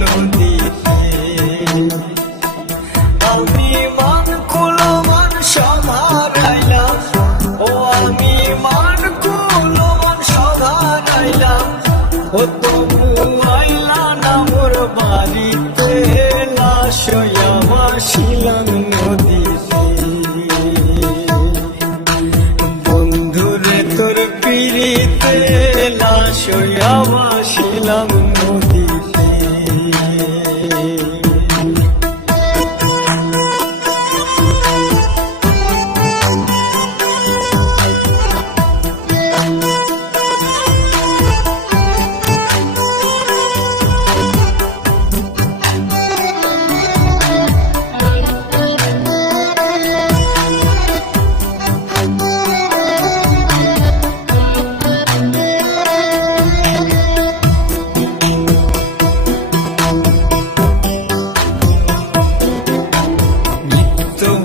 নদীতে। আমি মান কুলো মান সব হারাইলাম, ও আমি মান কুলো মান সব হারাইলাম, ও তবু আইলা না মোর বাড়িতে, লাশ হইয়া ভাসিলাম নদীতে। বন্ধুরে তোর পিড়িতে লাশ হইয়া ভাসিলাম নদীতে।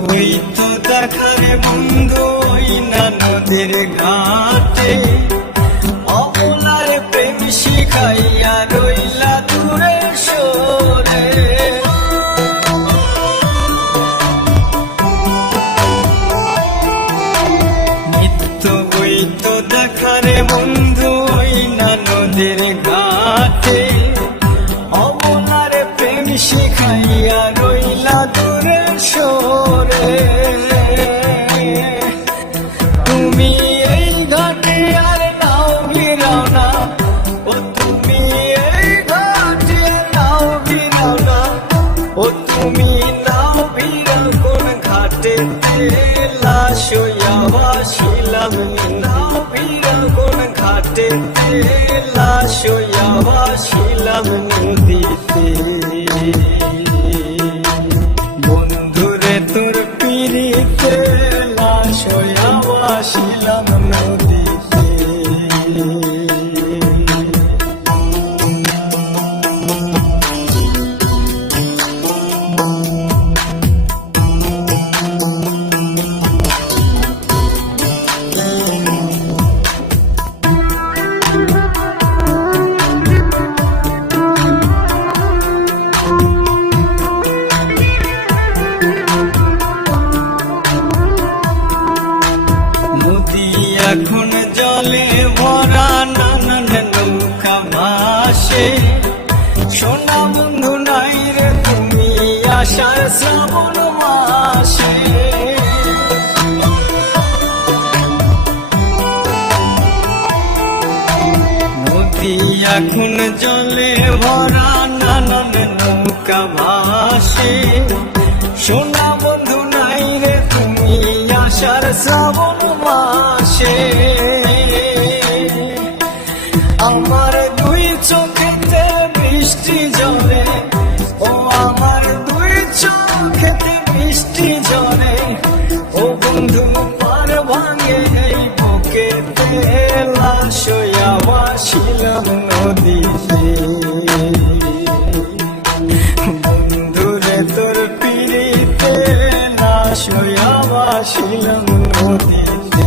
হইতো দেখারে বন্ধু ওই না নদীর ঘাটে, অবলার প্রেম শিখাইয়া রইলা দূরে সরে। নিত্য হইতো দেখারে বন্ধু ওই না নদীর ঘাটে, অবলার প্রেম শিখাইয়া রইলা দূরে সরে। তুমি এই ঘাটে আর নাও ভিড়াও না, ও তুমি এই ঘাটে নাও ভিড়াও না, ও তুমি নাও ভিড়াও কোন ঘাটে, লাশ হইয়া ভাসিলাম। নাও ভিড়াও কোন ঘাটে, লাশ হইয়া ভাসিলাম নদীতে। বন্ধুরে তোর পিড়িতে লাশ হইয়া ভাসিলাম নদীতে। নদী এখন জলে ভরা, নানান নৌকা ভাসে, সোনা বন্ধু নাই রে তুমি আষাঢ় শ্রাবণ মাসে। নদী এখন জলে ভরা, নানান নৌকা ভাসে, সোনা বন্ধু নাই রে তুমি আষাঢ় শ্রাবণ মাসে। আমার দুই চোখেতে বৃষ্টি ঝরে, ও আমার দুই চোখেতে বৃষ্টি ঝরে, ও বন্ধু পার ভাঙে এই বুকেতে, লাশ হইয়া ভাসিলাম নদীতে। বন্ধুরে তোর পিড়িতে লাশ হইয়া ভাসিলাম নদীতে।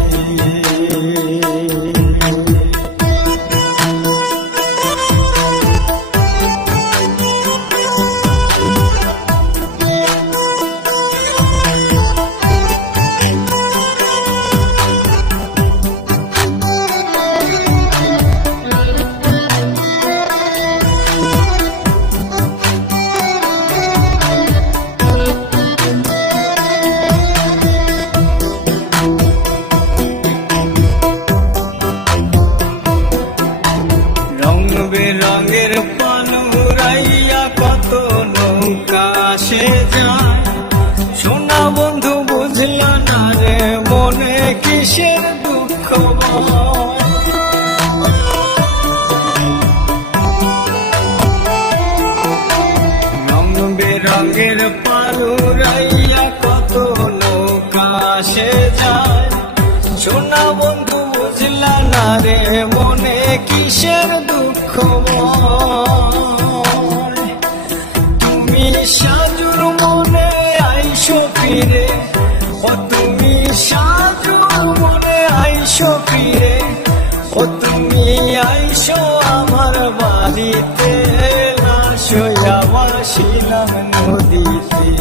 বেরঙের পানুরাইয়া কত নৌকা আসে যায়, সোনা বন্ধু বুঝলা না রে মনে কিসের দুঃখ। রং বেরঙের পানুরাইয়া কত নৌকা আসে যায়, সোনা বন্ধু বুঝলা না রে মনে কিসের দুঃখ। তুমি সাজুর মনে আইসো ফিরে, ও তুমি সাজুর মনে আইসো ফিরে, ও তুমি আইসো আমার বাড়িতে, লাশ হইয়া ভাসিলাম নদীতে